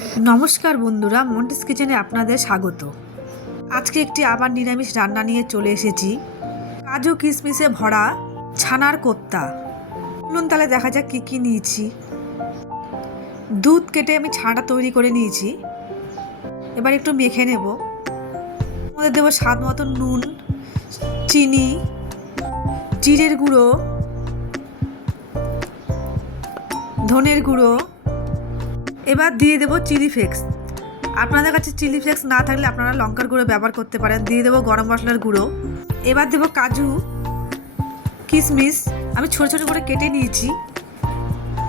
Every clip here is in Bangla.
নমস্কার বন্ধুরা, মন্টিস কিচেনে আপনাদের স্বাগত। আজকে একটি আবার নিরামিষ রান্না নিয়ে চলে এসেছি। কাজু কিশমিশে ভরা ছানার কোপ্তা। চলুন তাহলে দেখা যাক কী কী নিয়েছি। দুধ কেটে আমি ছানাটা তৈরি করে নিয়েছি। এবার একটু মেখে নেব। মধ্যে দেবো স্বাদ মতো নুন, চিনি, জিরের গুঁড়ো, ধনের গুঁড়ো। এবার দিয়ে দেবো চিলি ফ্লেক্স। আপনাদের কাছে চিলি ফ্লেক্স না থাকলে আপনারা লঙ্কার গুঁড়ো ব্যবহার করতে পারেন। দিয়ে দেবো গরম মশলার গুঁড়ো। এবার দেবো কাজু কিশমিশ, আমি ছোটো ছোটো করে কেটে নিয়েছি।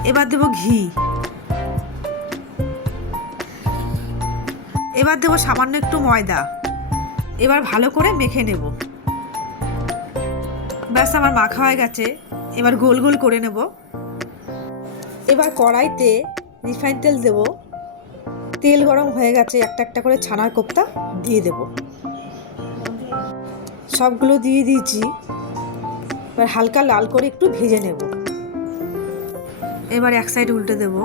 এবার দেবো ঘি। এবার দেবো সামান্য একটু ময়দা। এবার ভালো করে মেখে নেব। ব্যাস আমার মাখা হয়ে গেছে। এবার গোল গোল করে নেব। এবার কড়াইতে রিফাইন তেল দেব। তেল গরম হয়ে গেছে, একটা একটা করে ছানার কোপ্তা দিয়ে দেব। সবগুলো দিয়ে দিয়েছি। এবার হালকা লাল করে একটু ভেজে নেব। এবার এক সাইড উল্টে দেব।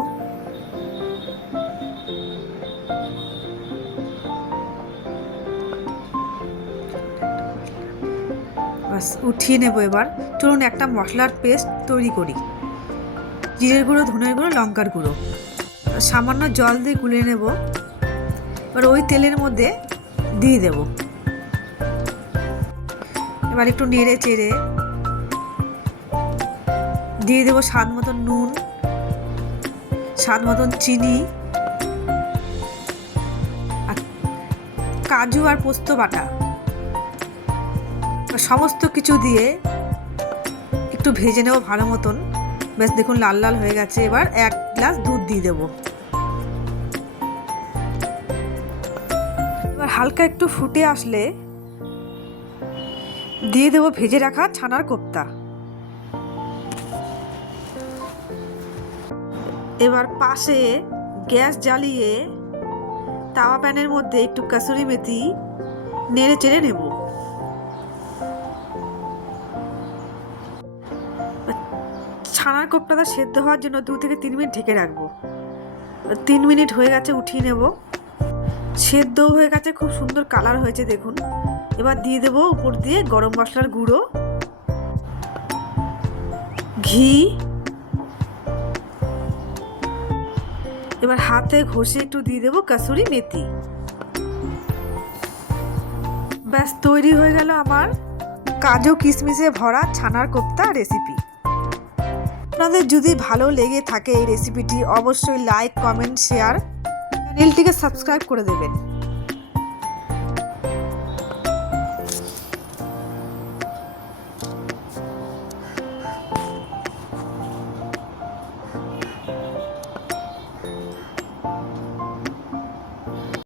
বাস উঠিয়ে নেব। এবার চলুন একটা মশলার পেস্ট তৈরি করি। জিরের গুঁড়ো, ধনের গুঁড়ো, লঙ্কার গুঁড়ো সামান্য জল দিয়ে গুলে নেব। এবার ওই তেলের মধ্যে দিয়ে দেব। এবার একটু নেড়ে চেড়ে দিয়ে দেবো স্বাদ মতন নুন, স্বাদ মতন চিনি, আর কাজু আর পোস্ত বাটা। সমস্ত কিছু দিয়ে একটু ভেজে নেব ভালো মতন। বেশ দেখুন লাল লাল হয়ে গেছে। এবার এক গ্লাস দুধ দিয়ে দেবো। এবার হালকা একটু ফুটে আসলে দিয়ে দেবো ভেজে রাখা ছানার কোপ্তা। এবার পাশে গ্যাস জ্বালিয়ে তাওয়া প্যানের মধ্যে একটু কাসুরি মেথি নেড়ে চেড়ে নেব। ছানার কোপ্তাটা সেদ্ধ হওয়ার জন্য 2 থেকে 3 মিনিট ঢেকে রাখবো। 3 মিনিট হয়ে গেছে, উঠিয়ে নেব। সেদ্ধ হয়ে গেছে, খুব সুন্দর কালার হয়েছে দেখুন। এবার দিয়ে দেবো উপর দিয়ে গরম মশলার গুঁড়ো, ঘি। এবার হাতে ঘষে একটু দিয়ে দেবো কাসুরি মেথি। ব্যাস তৈরি হয়ে গেল আমার কাজু কিশমিশে ভরা ছানার কোপ্তা রেসিপি। আপনাদের যদি ভালো লেগে থাকে এই রেসিপিটি, অবশ্যই লাইক, কমেন্ট, শেয়ার, চ্যানেলটিকে সাবস্ক্রাইব করে দেবেন।